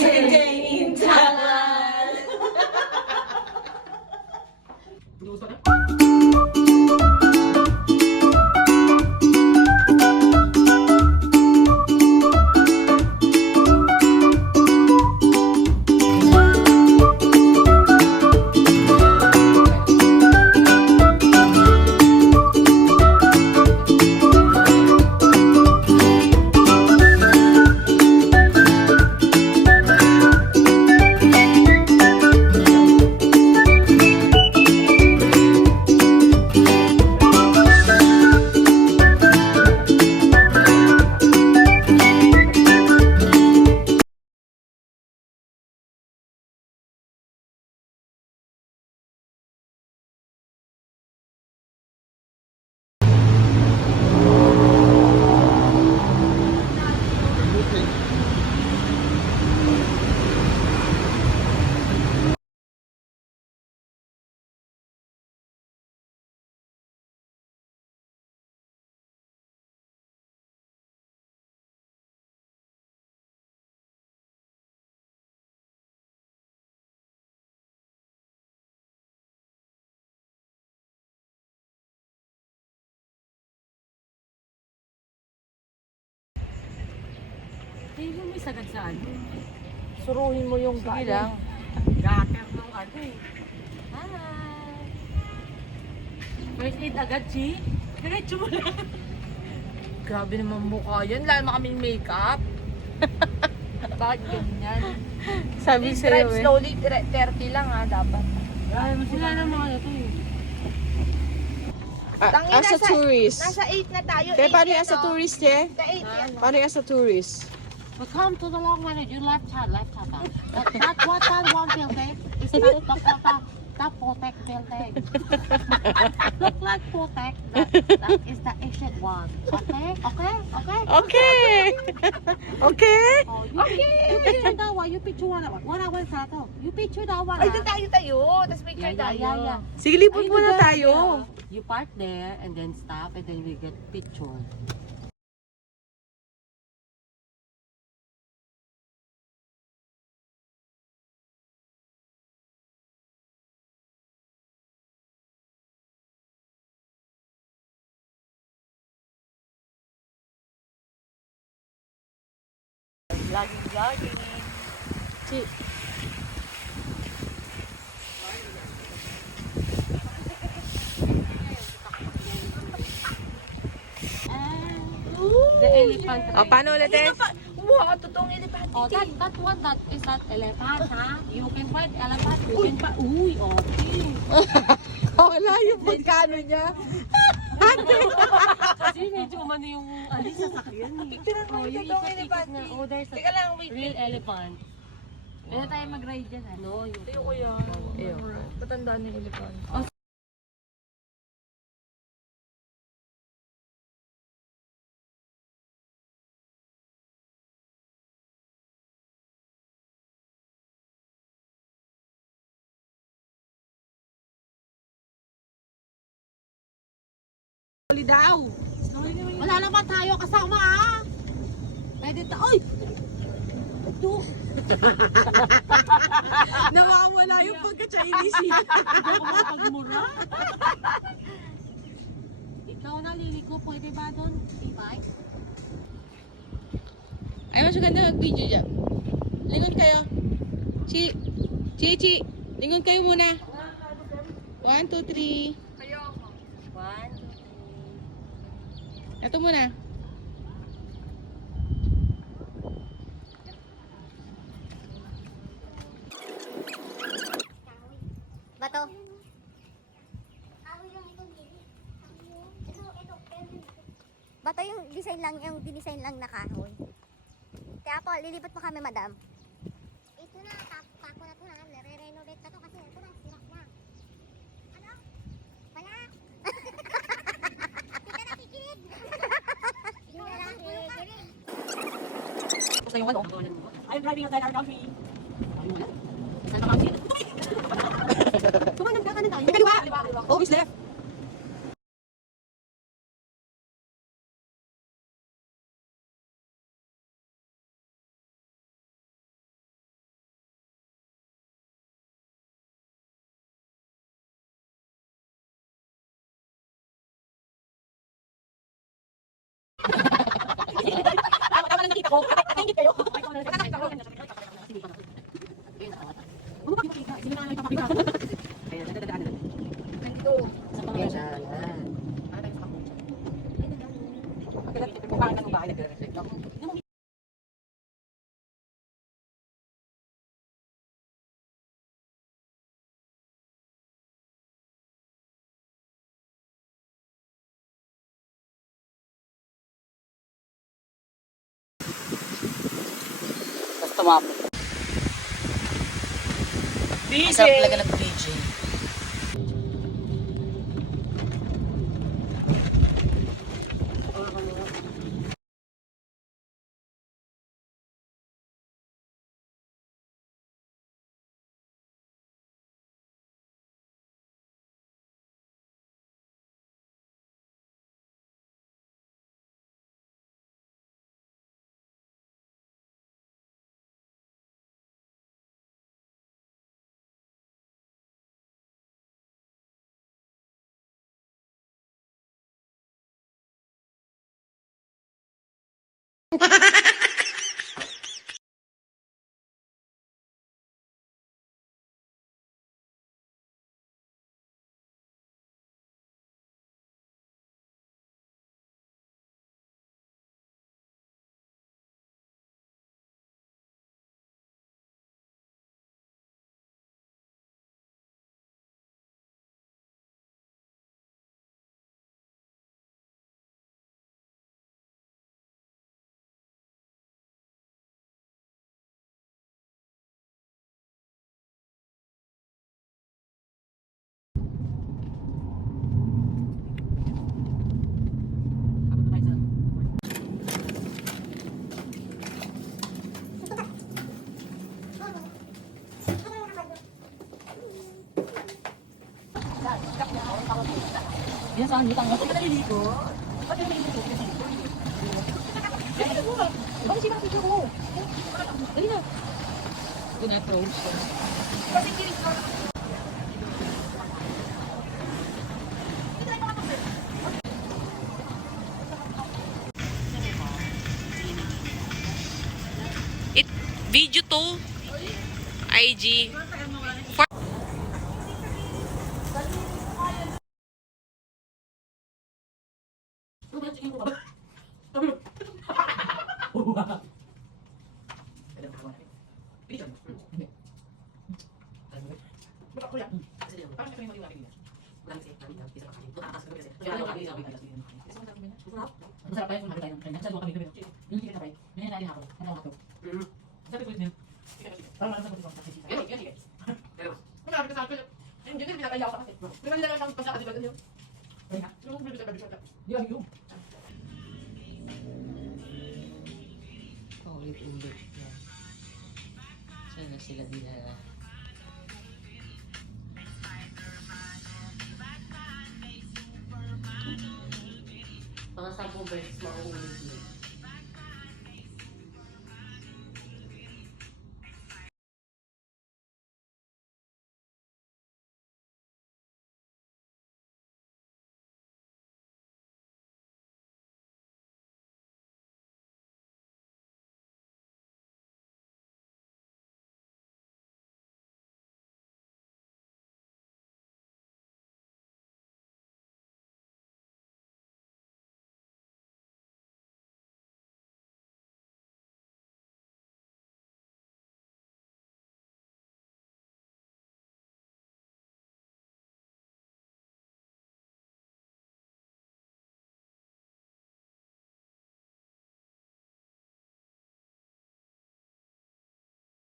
JJ Intangan. Hindi mo sagad sa ano. Suruhin mo yung Sige lang. Gaker ng ano eh. Hi! First aid agad, Chi. Diretso mo lang. Grabe naman mukha yan. Lalo mo kaming makeup. Bakit ganyan? Sabi Please sa'yo drive eh. slowly. 30 lang ha, dapat. Ay, masila na mga ano to eh. Tangina, As a tourist. Nasa 8 na tayo. Te, 8 paano yan, yung as a oh. tourist, te? Sa 8 yan. Paano yung as a tourist? But come to the long one and you left hand. That what that one building is not that protect building. Look like protect. That is the ancient one. Okay? Okay? Okay? Okay! Okay? Oh, you picture that one. You picture one. One hour sa to. You picture that one. Ay, doon tayo. Tapos picture tayo. Yeah. Sige, lipot Ayun, muna there, tayo. yeah. You park there and then stop and then we get picture. Jogging. The elephant. O, paano ulit, te? Wow, totoong elephant. Oh, that one that is that elephant, ha? You can find elephant. You can find. Uy, okay. Wala yung pagkano niya. Kasi medyo umano yung alis sa sakyan eh. Picturean mo Oh, yung yung totoong ikot-ikot elephant. na. Oh, there's Teka a lang, wait. real elephant. Pwede tayo mag-ride dyan, ano? Yung Ayoko yan. Patandaan ng elephant. Huli daw. Wala naman tayo kasama, ha? Pwede Oy! Ito! Nawawala yung pagka-Chinese. Hindi ako makapagmura. Ikaw naliligo, pwede ba doon? E-bike? Ay, mas maganda mag-video dyan. Lingon kayo. Chi. Lingon kayo muna. 1, 2, 3. One. Ito muna. Bato. Bato yung dinesign lang na kahoy. Kaya po, lilipat pa kami, madam. Ito na, pako na to na, nare-renovate na to kasi ito na, sira na. Ano? Wala. Hindi ka nakikinig. Hindi na lang, kinig. Gusto yung ano? I'm driving a Thailand coffee. Kumanan ka na tayo. Kaliwa. Always left. ako. Atay kayo. Basta mapo. Masarap talaga nag-DJ. Yan saan butang mo. Kaya naliligo. Bakit naliligo? Bakit siya nakapito ko? Dali na. Ito na approach. Video to IG. Masarap pa yung kumakain tayo ng kanya. Saan mo kami gawin? Yung ticket na pa yun. Yung natin hapon. Ano ako? Sabi ko yun. Parang malang sa kutin ko. Sige. Marami ka sa akin. Hindi ka pinapaya ako kasi. Pero nila lang pa sa kasi ba yun? Yung bibig sa babi siya. Di ba yung? Ulit-ulit. Saan na sila dinala? Mga 10 verses mauulit-ulit.